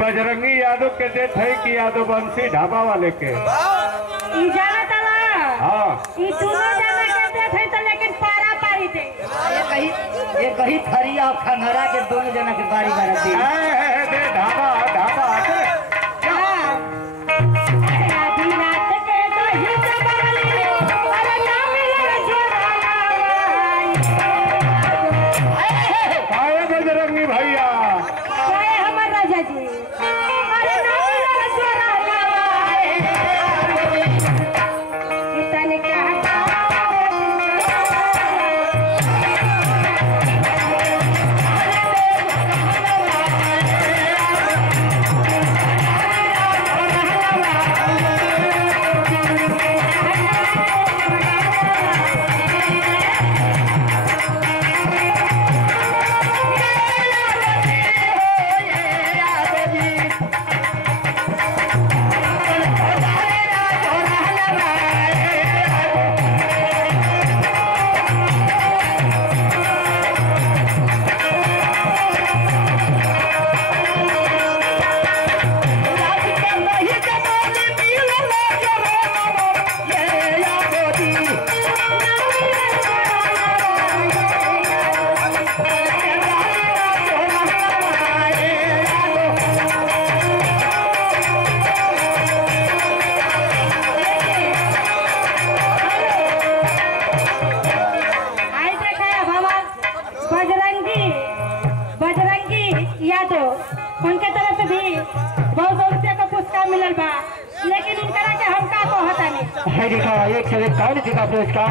बजरंगी यादव के डेथ है कि यादव बंसी ढाबा वाले के? ई जाना तला। हाँ ई दोनों जना के डेथ है तो लेकिन पारा पारी दे। ये कहीं थरिया खंडरा के दोनों जना के बारी बारी दे ढाबा ढाबा उनके तरफ से भी बहुत रुपया का पुरस्कार मिलल बा, लेकिन इनकरा के हम का कहता नहीं। एक से एक पुरस्कार।